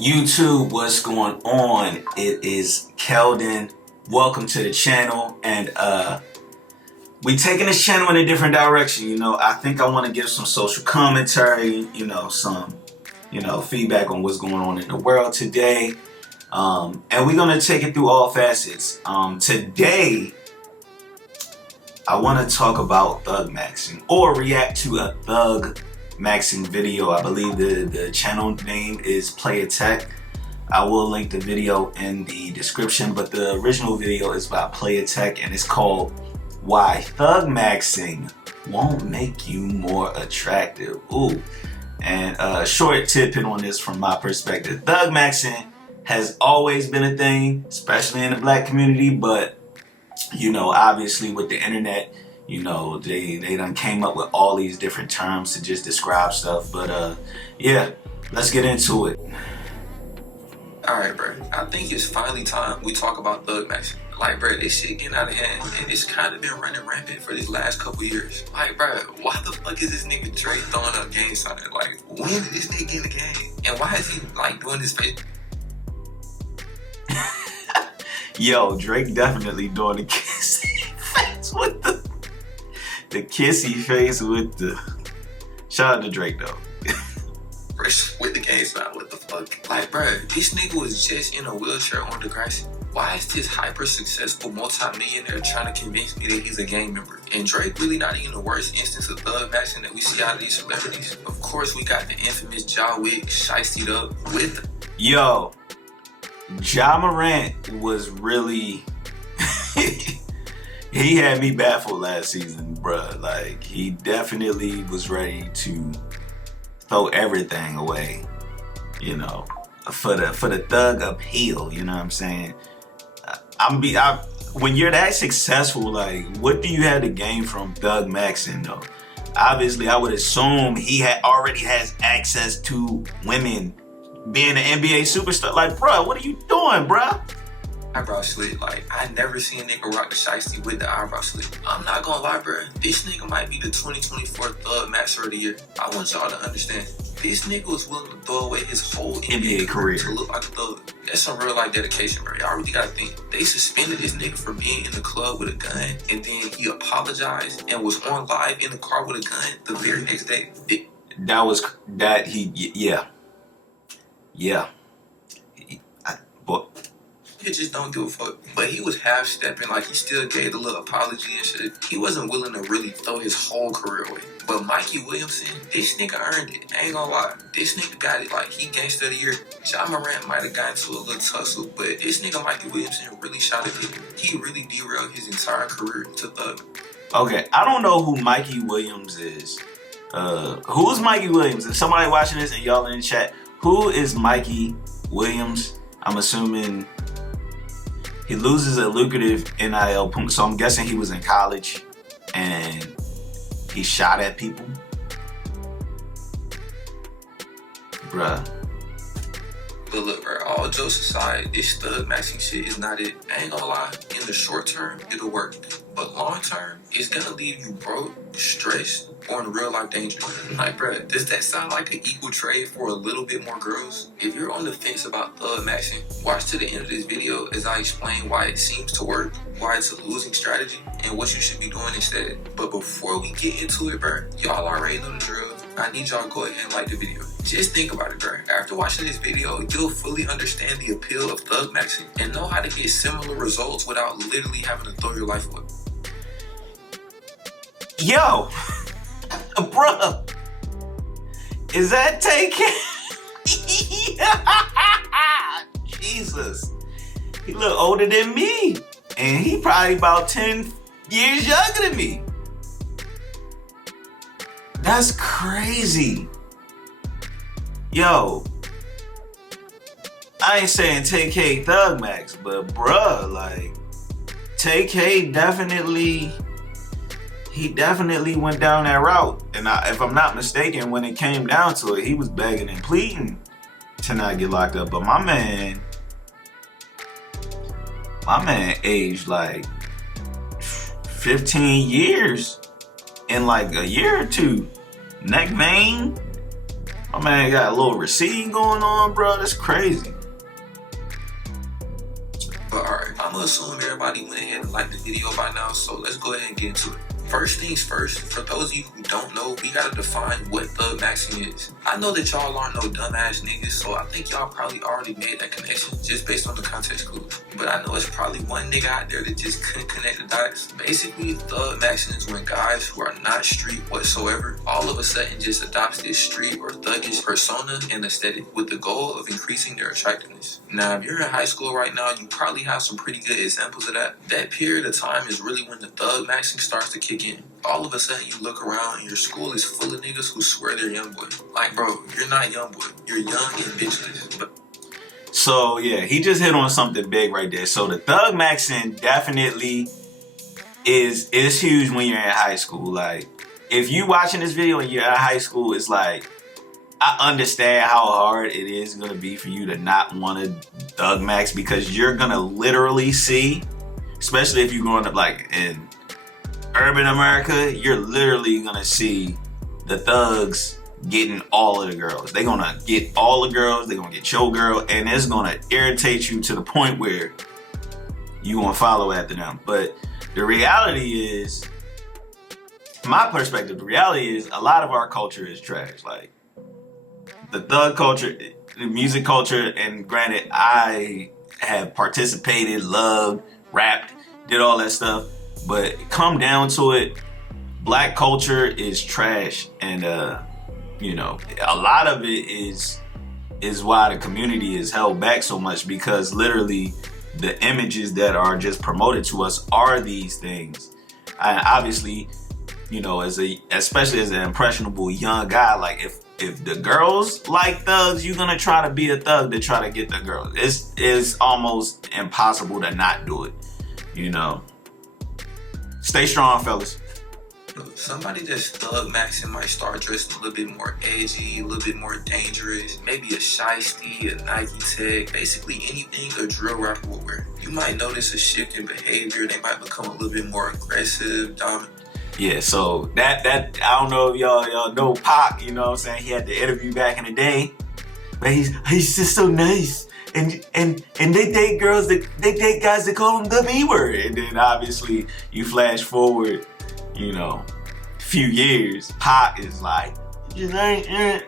YouTube, what's going on? It is Keldon. Welcome to the channel, and we taking this channel in a different direction. I think I want to give some social commentary, some feedback on what's going on in the world today, and we're gonna take it through all facets. Today I want to talk about thug maxing, or react to a thug maxing video. I believe the channel name is Play Attack. I will link the video in the description, but the original video is by Play Attack, and it's called Why Thug Maxing Won't Make You More Attractive. Ooh. And a short tidbit on this from my perspective. Thug maxing has always been a thing, especially in the black community, but obviously with the internet, they done came up with all these different terms to just describe stuff. But yeah, let's get into it. Alright, bro. I think it's finally time we talk about thug maxing. Like, bro, this shit getting out of hand, and it's kind of been running rampant for these last couple years. Like, bro, why the fuck is this nigga Drake throwing up gang signs? Like, when did this nigga get in the game? And why is he, doing this face? Yo, Drake definitely doing the kissy face with the kissy face with the... Shout out to Drake, though. With the gang sign, what the fuck? Like, bro, this nigga was just in a wheelchair on Degrassi. Why is this hyper-successful multi-millionaire trying to convince me that he's a gang member? And Drake really not even the worst instance of thug maxing that we see out of these celebrities. Of course, we got the infamous Ja Wick shiestied up with... Yo, Ja Morant was really... he had me baffled last season, bruh. Like, he definitely was ready to throw everything away, for the thug appeal. You know what I'm saying? When you're that successful, like, what do you have to gain from thug maxing, though? Obviously, I would assume he already has access to women, being an NBA superstar. Like, bruh, what are you doing, bruh? Eyebrow slit. Like, I never seen a nigga rock the shiesty with the eyebrow slit. I'm not gonna lie, bro. This nigga might be the 2024 Thug Maxer of the Year. I want y'all to understand. This nigga was willing to throw away his whole NBA career to look like a thug. That's some real life dedication, bro. Y'all really gotta think. They suspended this nigga for being in the club with a gun, and then he apologized and was on live in the car with a gun the very next day. He just don't give a fuck. But he was half-stepping, like he still gave a little apology and shit. He wasn't willing to really throw his whole career away. But Mikey Williamson, this nigga earned it. I ain't gonna lie. This nigga got it. Like, he Gangsta of the Year. Ja Morant might have gotten into a little tussle, but this nigga Mikey Williamson really shot at it. He really derailed his entire career to thug. Okay, I don't know who Mikey Williams is. Who's Mikey Williams? If somebody watching this and y'all in the chat, who is Mikey Williams? I'm assuming he loses a lucrative NIL, so I'm guessing he was in college and he shot at people. Bruh. But look, bro, all jokes aside, this thug maxing shit is not it. I ain't gonna lie, in the short term, it'll work. But long term, it's gonna leave you broke, stressed, or in real life danger. Like, bro, does that sound like an equal trade for a little bit more girls? If you're on the fence about thug maxing, watch to the end of this video as I explain why it seems to work, why it's a losing strategy, and what you should be doing instead. But before we get into it, bro, y'all already know the drill. I need y'all to go ahead and like the video. Just think about it, bro. After watching this video, you'll fully understand the appeal of thug maxing and know how to get similar results without literally having to throw your life away. Yo, bruh, is that taken? Jesus, he look older than me, and he probably about 10 years younger than me. That's crazy. Yo, I ain't saying TK thug max, but bruh, like, TK definitely went down that route. And if I'm not mistaken, when it came down to it, he was begging and pleading to not get locked up. But my man aged like 15 years in like a year or two. Neck vein, My man got a little receding going on, bro. That's crazy. But alright, I'ma assume everybody went ahead and liked the video by now, so let's go ahead and get into it. First things first, for those of you who don't know, we gotta define what thug maxing is. I know that y'all aren't no dumbass niggas, so I think y'all probably already made that connection just based on the context clues. But I know it's probably one nigga out there that just couldn't connect the dots. Basically, thug maxing is when guys who are not street whatsoever all of a sudden just adopts this street or thuggish persona and aesthetic with the goal of increasing their attractiveness. Now, if you're in high school right now, you probably have some pretty good examples of that. That period of time is really when the thug maxing starts to kick in. All of a sudden, you look around and your school is full of niggas who swear they're young boy. Like, bro, you're not young boy. You're young and bitchless. But So yeah, he just hit on something big right there. So the thug maxing definitely is huge when you're in high school. Like, if you watching this video and you're in high school, it's like, I understand how hard it is gonna be for you to not want to thug max, because you're gonna literally see, especially if you're growing up like in urban America, you're literally gonna see the thugs getting all of the girls. They're gonna get all the girls, they're gonna get your girl, and it's gonna irritate you to the point where you gonna follow after them. But the reality is, my perspective, the reality is a lot of our culture is trash. Like, the thug culture, the music culture, and granted, I have participated, loved, rapped, did all that stuff, but come down to it, black culture is trash. And you know, a lot of it is why the community is held back so much, because literally the images that are just promoted to us are these things. And obviously, you know, especially as an impressionable young guy, like if the girls like thugs, you're gonna try to be a thug to try to get the girls. It's almost impossible to not do it, you know. Stay strong, fellas. somebody that's thug maxing might start dressing a little bit more edgy, a little bit more dangerous, maybe a shiesty, a Nike tag, basically anything a drill rapper will wear. You might notice a shift in behavior. They might become a little bit more aggressive, dominant. Yeah, so that I don't know if y'all know Pac, you know what I'm saying? He had the interview back in the day, but he's just so nice. And they date girls they date guys that call him the B word. And then obviously you flash forward, you know, a few years, Pac is like, just ain't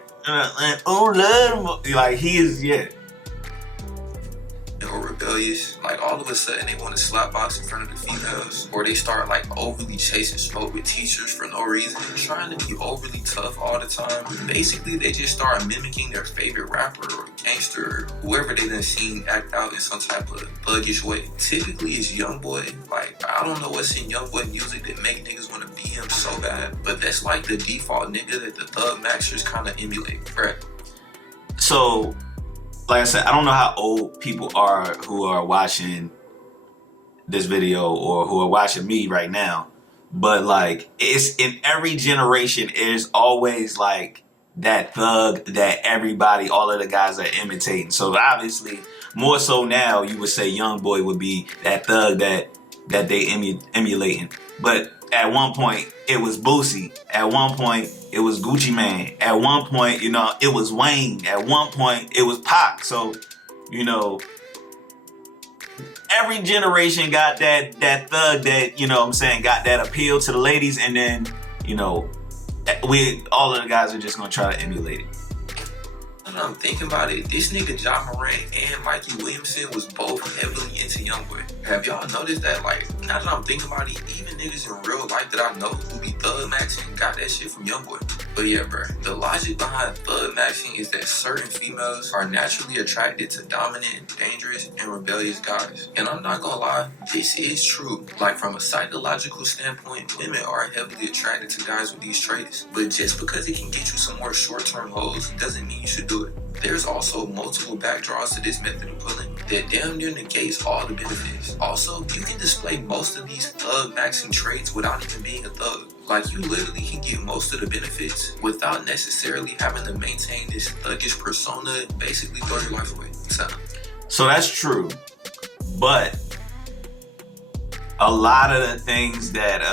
oh love, like he is, yeah. Or rebellious, like all of a sudden they want to slap box in front of the females, or they start like overly chasing smoke with teachers for no reason, trying to be overly tough all the time. Basically, they just start mimicking their favorite rapper or gangster or whoever they done seen act out in some type of thuggish way. Typically, it's YoungBoy. Like, I don't know what's in YoungBoy music that make niggas want to be him so bad, but that's like the default nigga that the thug maxers kind of emulate, right? So, like I said, I don't know how old people are who are watching this video or who are watching me right now, but like, it's in every generation, there's always like that thug that everybody, all of the guys are imitating. So obviously, more so now, you would say YoungBoy would be that thug that they emulating. But at one point, it was Boosie. At one point, it was Gucci Mane. At one point, you know, it was Wayne. At one point, it was Pac. So, you know, every generation got that thug that, you know what I'm saying, got that appeal to the ladies. And then, you know, all of the guys are just going to try to emulate it. Now I'm thinking about it, this nigga Ja Morant and Mikey Williamson was both heavily into YoungBoy. Have y'all noticed that? Like, now that I'm thinking about it, even niggas in real life that I know who be thug maxing got that shit from YoungBoy. But yeah, bro, the logic behind thug maxing is that certain females are naturally attracted to dominant, dangerous, and rebellious guys. And I'm not gonna lie, this is true. Like, from a psychological standpoint, women are heavily attracted to guys with these traits. But just because it can get you some more short-term hoes doesn't mean you should do it. There's also multiple backdraws to this method of pulling that damn near negates all the benefits. Also, you can display most of these thug maxing traits without even being a thug. Like, you literally can get most of the benefits without necessarily having to maintain this thuggish persona and basically throw your life away. So that's true, but a lot of the things that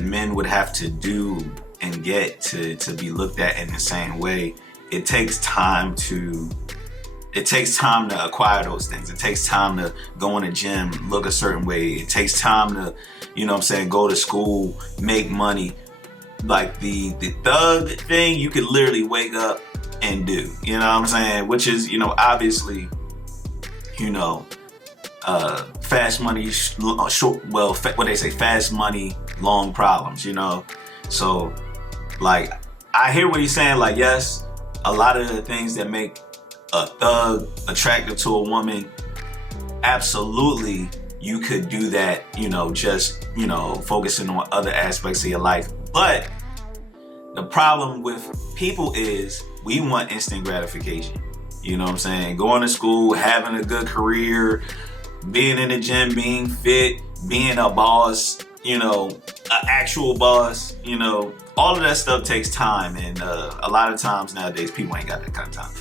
men would have to do and get to be looked at in the same way, it takes time to acquire those things. It takes time to go in the gym, look a certain way. It takes time to, you know what I'm saying, go to school, make money. Like the thug thing, you could literally wake up and do, you know what I'm saying? Which is, you know, obviously, you know, fast money, what they say, fast money, long problems, you know? So, like, I hear what he's saying. Like, yes, a lot of the things that make a thug attractive to a woman, absolutely, you could do that, you know, just, you know, focusing on other aspects of your life. But the problem with people is we want instant gratification. You know what I'm saying? Going to school, having a good career, being in the gym, being fit, being a boss, you know, an actual boss, you know, all of that stuff takes time. And a lot of times nowadays, people ain't got that kind of time.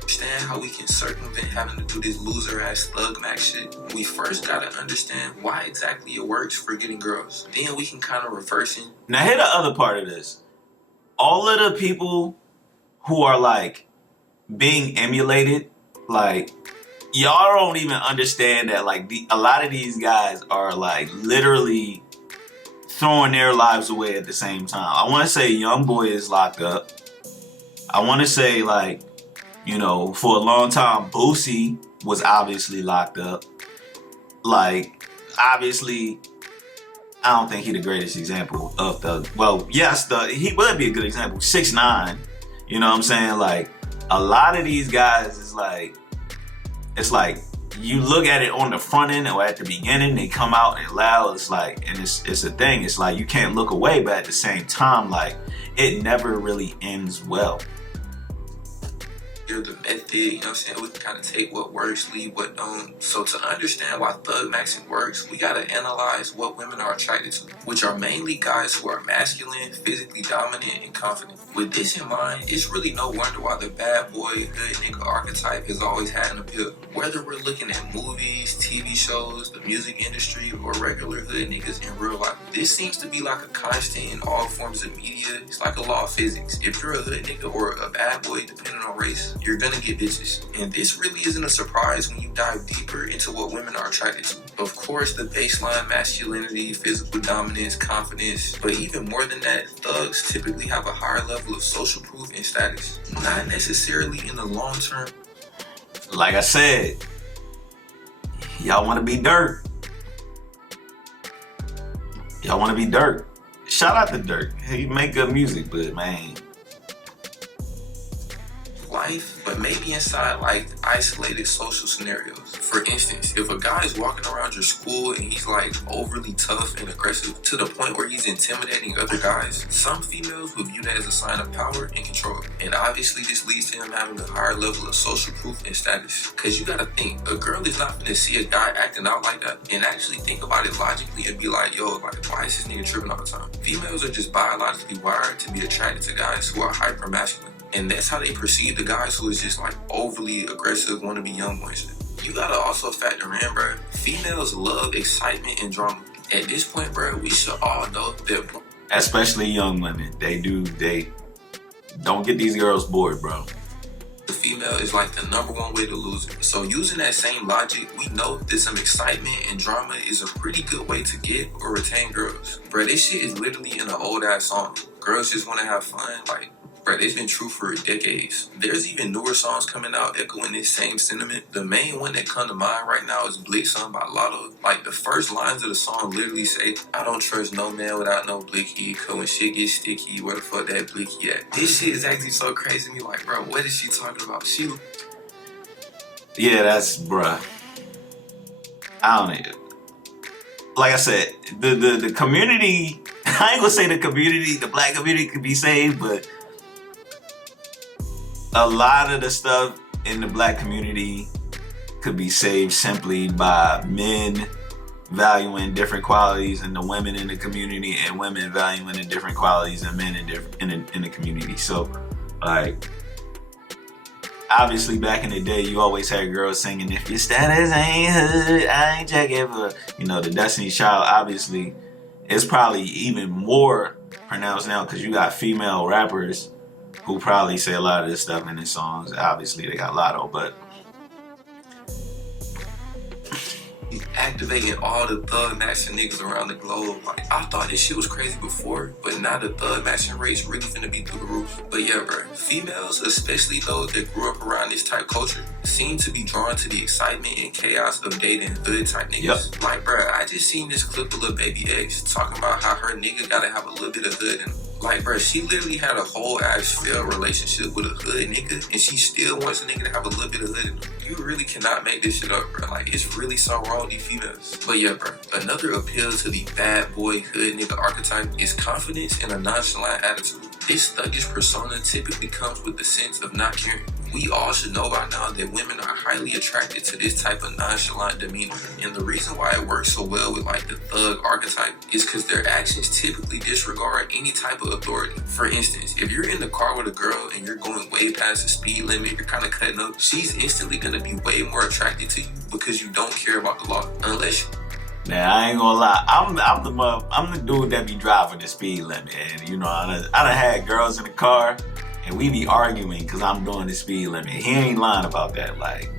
Understand how we can circumvent having to do this loser ass thug max shit? We first gotta understand why exactly it works for getting girls. Then we can kind of reverse it. Now, here's the other part of this. All of the people who are like being emulated, like, y'all don't even understand that, like, a lot of these guys are like literally throwing their lives away at the same time. I want to say YoungBoy is locked up. I want to say, like, you know, for a long time, Boosie was obviously locked up. Like, obviously, I don't think he's the greatest example of the, well, yes, he would be a good example. 6ix9ine, you know what I'm saying? Like, a lot of these guys is like, it's like, you look at it on the front end or at the beginning, they come out and loud. It's like, and it's a thing. It's like, you can't look away, but at the same time, like, it never really ends well. You're the method, you know what I'm saying? We can kind of take what works, leave what don't. So to understand why thug maxing works, we gotta analyze what women are attracted to, which are mainly guys who are masculine, physically dominant, and confident. With this in mind, it's really no wonder why the bad boy, hood nigga archetype has always had an appeal. Whether we're looking at movies, TV shows, the music industry, or regular hood niggas in real life, this seems to be like a constant in all forms of media. It's like a law of physics. If you're a hood nigga or a bad boy, depending on race, you're gonna get bitches. And this really isn't a surprise when you dive deeper into what women are attracted to. Of course, the baseline masculinity, physical dominance, confidence, but even more than that, thugs typically have a higher level of social proof and status. Not necessarily in the long term. Like I said, y'all wanna be dirt. Y'all wanna be dirt. Shout out to Dirt. He make good music, but man, life, but maybe inside like isolated social scenarios. For instance, if a guy is walking around your school and he's like overly tough and aggressive to the point where he's intimidating other guys, some females will view that as a sign of power and control. And obviously this leads to him having a higher level of social proof and status. Cause you gotta think, a girl is not gonna see a guy acting out like that and actually think about it logically and be like, yo, like, why is this nigga tripping all the time? Females are just biologically wired to be attracted to guys who are hyper masculine. And that's how they perceive the guys who is just like overly aggressive, want to be young boy and shit. You gotta also factor in, bro, females love excitement and drama. At this point, bro, we should all know that. Especially young women, they don't get these girls bored, bro. The female is like the #1 way to lose it. So using that same logic, we know that some excitement and drama is a pretty good way to get or retain girls. Bro, this shit is literally in an old ass song. Girls just want to have fun, like, bro, it's been true for decades. There's even newer songs coming out echoing this same sentiment. The main one that come to mind right now is Blick Song by Lotto. Like, the first lines of the song literally say, I don't trust no man without no blicky, cause when shit gets sticky, where the fuck that blicky at? This shit is actually so crazy to me, like, bro, what is she talking about? Yeah, that's, bruh. I don't know. Like I said, the community, I ain't gonna say the community, the black community could be saved, but a lot of the stuff in the black community could be saved simply by men valuing different qualities in the women in the community and women valuing the different qualities in men in the community. So, like, obviously back in the day, you always had girls singing, if your status ain't hood, I ain't checking for, you know, the Destiny's Child. Obviously, it's probably even more pronounce now, because you got female rappers who probably say a lot of this stuff in their songs. Obviously, they got Lotto, but He's activating all the thug matching niggas around the globe. Like, I thought this shit was crazy before, but now the thug matching rate's really finna be through the roof. But yeah, bro, females, especially those that grew up around this type culture, seem to be drawn to the excitement and chaos of dating hood type niggas. Yep. Like, bro, I just seen this clip of Lil Baby X talking about how her nigga gotta have a little bit of hood in him. Like, bro, she literally had a whole ass failed relationship with a hood nigga, and she still wants a nigga to have a little bit of hood in him. You really cannot make this shit up, bro. Like, it's really something wrong with these females. But yeah, bro, another appeal to the bad boy hood nigga archetype is confidence and a nonchalant attitude. This thuggish persona typically comes with the sense of not caring. We all should know by now that women are highly attracted to this type of nonchalant demeanor. And the reason why it works so well with like the thug archetype is because their actions typically disregard any type of authority. For instance, if you're in the car with a girl and you're going way past the speed limit, you're kind of cutting up, she's instantly gonna be way more attracted to you because you don't care about the law. Unless now, I ain't gonna lie, I'm the dude that be driving the speed limit, and you know, I done had girls in the car, and we be arguing because I'm doing the speed limit. He ain't lying about that. Like,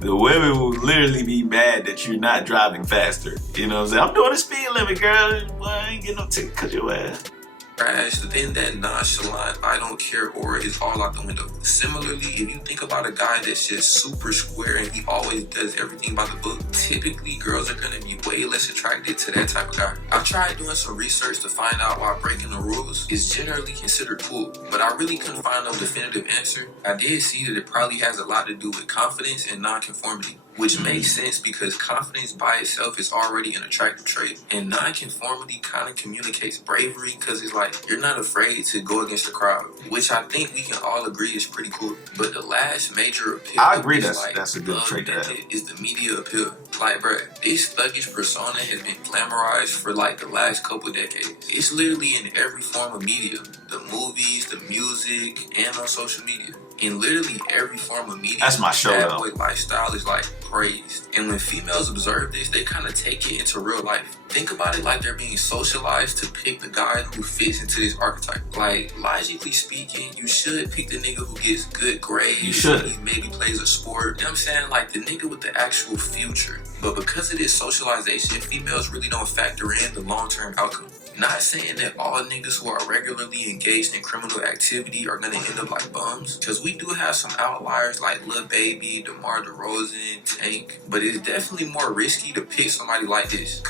the women will literally be mad that you're not driving faster. You know what I'm saying? I'm doing the speed limit, girl. Boy, I ain't getting no ticket because your ass. crash, then that nonchalant, I don't care aura is all out the window. Similarly, if you think about a guy that's just super square and he always does everything by the book, typically girls are gonna be way less attracted to that type of guy. I tried doing some research to find out why breaking the rules is generally considered cool, but I really couldn't find no definitive answer. I did see that it probably has a lot to do with confidence and nonconformity, which makes sense because confidence by itself is already an attractive trait, and nonconformity kind of communicates bravery because it's like you're not afraid to go against the crowd, which I think we can all agree is pretty cool. But the last major appeal, I agree, is that's a good trait to have. is the media appeal. Like, bruh, this thuggish persona has been glamorized for like the last couple decades. It's literally in every form of media, the movies, the music, and on social media. In literally every form of media, That's my show, bad though. boy lifestyle is like praised. And when females observe this, they kind of take it into real life. Think about it like they're being socialized to pick the guy who fits into this archetype. Like, logically speaking, you should pick the nigga who gets good grades. You should. He maybe plays a sport. You know what I'm saying? Like, the nigga with the actual future. But because of this socialization, females really don't factor in the long-term outcome. Not saying that all niggas who are regularly engaged in criminal activity are gonna end up like bums, because we do have some outliers like Lil Baby, DeMar DeRozan, Tank, but it's definitely more risky to pick somebody like this.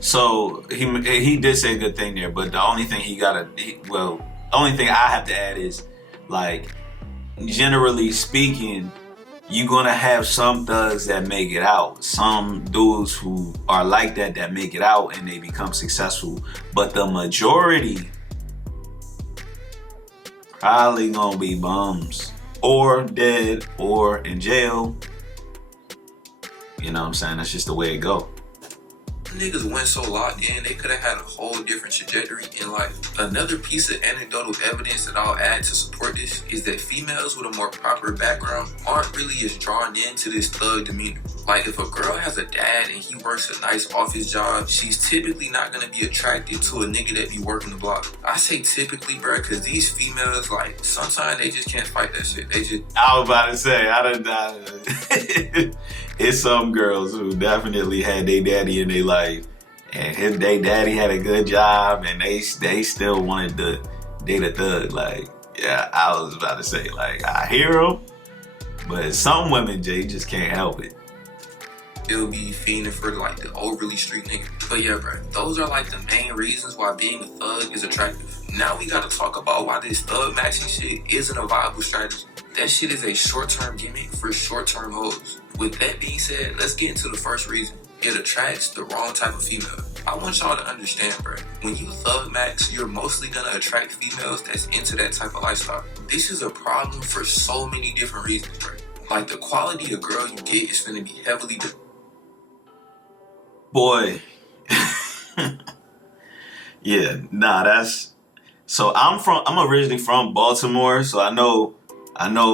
So he did say a good thing there, but the only thing the only thing I have to add is, like, generally speaking, you're gonna have some thugs that make it out, some dudes who are like that make it out and they become successful, but the majority probably gonna be bums or dead or in jail. You know what I'm saying? That's just the way it go. Niggas went so locked in, they could have had a whole different trajectory in life. Another piece of anecdotal evidence that I'll add to support this is that females with a more proper background aren't really as drawn into this thug demeanor. Like, if a girl has a dad and he works a nice office job, she's typically not gonna be attracted to a nigga that be working the block. I say typically, bro, because these females, like, sometimes they just can't fight that shit. They just... I was about to say, it's some girls who definitely had their daddy in their life, and their daddy had a good job, and they still wanted to date a thug. Like, yeah, I was about to say, like, I hear them, but some women, Jay, just can't help it. Still be fiending for like the overly street nigga. But yeah, bro, those are like the main reasons why being a thug is attractive. Now we gotta talk about why this thug matching shit isn't a viable strategy. That shit is a short-term gimmick for short-term hoes. With that being said, let's get into the first reason. It attracts the wrong type of female. I want y'all to understand, bro. When you thug max, you're mostly gonna attract females that's into that type of lifestyle. This is a problem for so many different reasons, bro. Like, the quality of girl you get is gonna be heavily Boy. Yeah, nah, that's... So I'm originally from Baltimore, so I know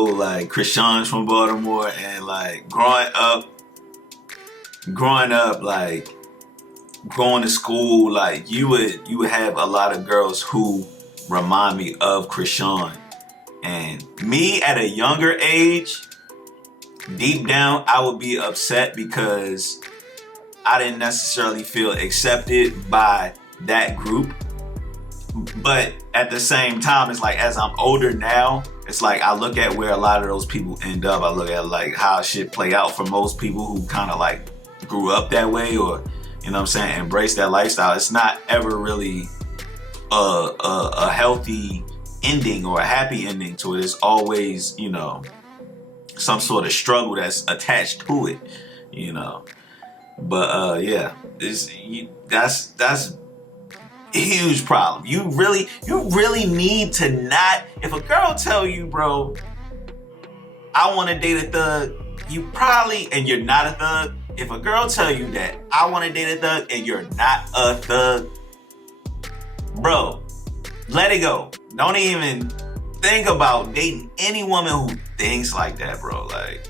like Krishan's from Baltimore, and like growing up, like going to school, like you would have a lot of girls who remind me of Krishan. And me at a younger age, deep down, I would be upset because I didn't necessarily feel accepted by that group. But at the same time, it's like as I'm older now, it's like I look at where a lot of those people end up. I look at like how shit play out for most people who kind of like grew up that way, or you know what I'm saying, embrace that lifestyle. It's not ever really a healthy ending or a happy ending to it. It's always, you know, some sort of struggle that's attached to it, you know. But yeah, that's a huge problem. You really need to not. If a girl tell you, bro, I want to date a thug, you probably, and you're not a thug. If a girl tell you that I want to date a thug and you're not a thug, bro, let it go. Don't even think about dating any woman who thinks like that, bro. Like,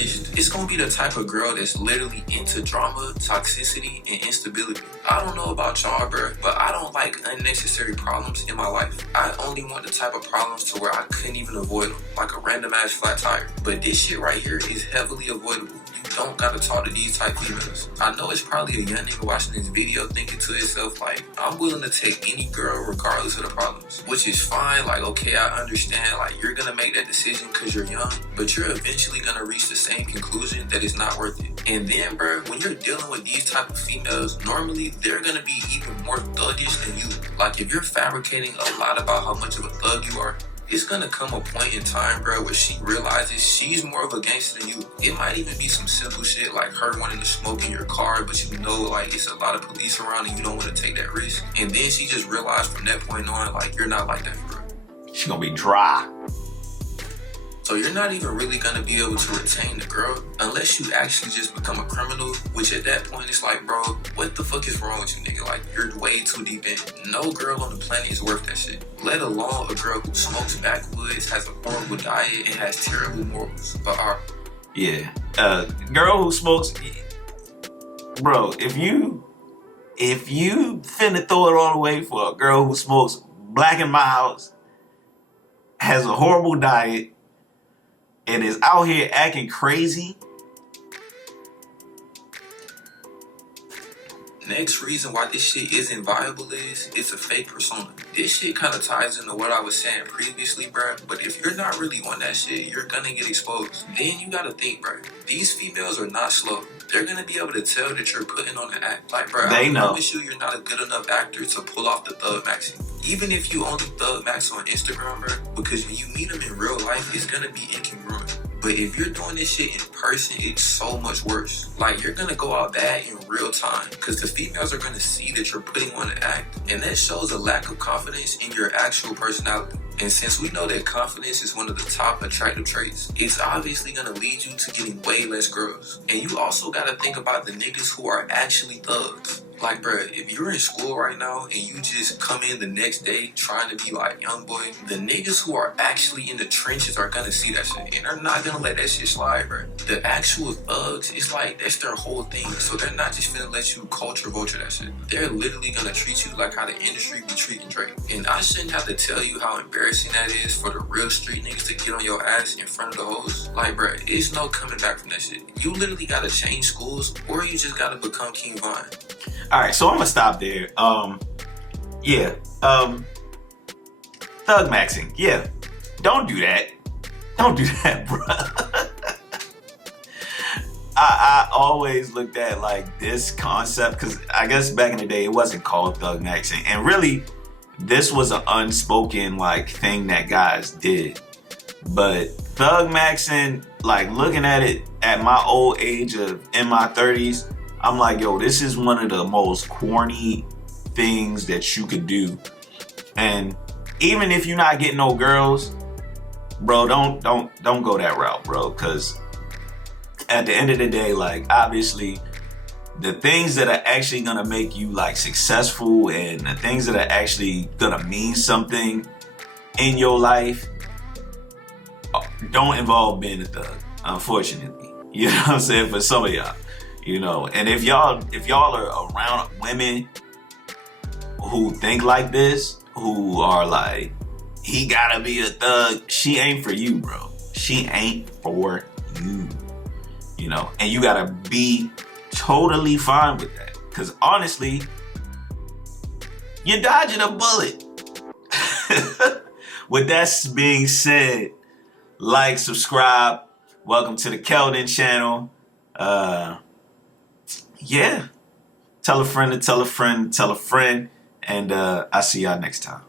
it's gonna be the type of girl that's literally into drama, toxicity, and instability. I don't know about y'all, bro, but I don't like unnecessary problems in my life. I only want the type of problems to where I couldn't even avoid them, like a random ass flat tire. But this shit right here is heavily avoidable. You don't gotta talk to these type females. I know it's probably a young nigga watching this video thinking to himself, like, I'm willing to take any girl regardless of the problems, which is fine. Like, okay, I understand, like, you're gonna make that decision because you're young, but you're eventually gonna reach the same conclusion that it's not worth it. And then, bro, when you're dealing with these type of females, normally they're gonna be even more thuggish than you. Like, if you're fabricating a lot about how much of a thug you are, it's gonna come a point in time, bro, where she realizes she's more of a gangster than you. It might even be some simple shit like her wanting to smoke in your car, but you know, like, it's a lot of police around and you don't want to take that risk. And then she just realized from that point on, like, you're not like that, bro. she gonna be dry. So you're not even really gonna be able to retain the girl unless you actually just become a criminal, which at that point it's like, bro, what the fuck is wrong with you, nigga? Like, you're way too deep in. No girl on the planet is worth that shit. Let alone a girl who smokes backwoods, has a horrible diet, and has terrible morals. But yeah, girl who smokes, bro, if you finna throw it all away for a girl who smokes Black and Milds, has a horrible diet, and is out here acting crazy. Next reason why this shit isn't viable is it's a fake persona. This shit kind of ties into what I was saying previously, bro. But if you're not really on that shit, you're gonna get exposed. Then you gotta think, bro. These females are not slow. They're gonna be able to tell that you're putting on an act. Like, bro, I promise you, you're not a good enough actor to pull off the thug maxing. Even if you only thug max on Instagram, bro, because when you meet them in real life, it's gonna be incongruent. But if you're doing this shit in person, it's so much worse. Like, you're gonna go out bad in real time because the females are gonna see that you're putting on an act, and that shows a lack of confidence in your actual personality. And since we know that confidence is one of the top attractive traits, it's obviously gonna lead you to getting way less girls. And you also gotta think about the niggas who are actually thugs. Like, bro, if you're in school right now and you just come in the next day trying to be like young boy, the niggas who are actually in the trenches are gonna see that shit and they're not gonna let that shit slide, bro. The actual thugs, it's like that's their whole thing. So they're not just gonna let you culture vulture that shit. They're literally gonna treat you like how the industry be treating Drake. And I shouldn't have to tell you how embarrassing that is for the real street niggas to get on your ass in front of the hoes. Like, bro, it's no coming back from that shit. You literally gotta change schools or you just gotta become King Von. All right, so I'm gonna stop there. Thug maxing. Yeah, don't do that. Don't do that, bro. I always looked at like this concept because I guess back in the day it wasn't called thug maxing, and really this was an unspoken like thing that guys did. But thug maxing, like looking at it at my old age of in my 30s, I'm like, yo, this is one of the most corny things that you could do. And even if you're not getting no girls, bro, don't go that route, bro. Cause at the end of the day, like obviously the things that are actually gonna make you like successful and the things that are actually gonna mean something in your life don't involve being a thug, unfortunately. You know what I'm saying? For some of y'all. You know, and if y'all are around women who think like this, who are like, he gotta be a thug, she ain't for you, bro. She ain't for you. You know, and you gotta be totally fine with that. Because honestly, you're dodging a bullet. With that being said, like, subscribe. Welcome to the Keldon channel. Yeah. Tell a friend to tell a friend to tell a friend. And I'll see y'all next time.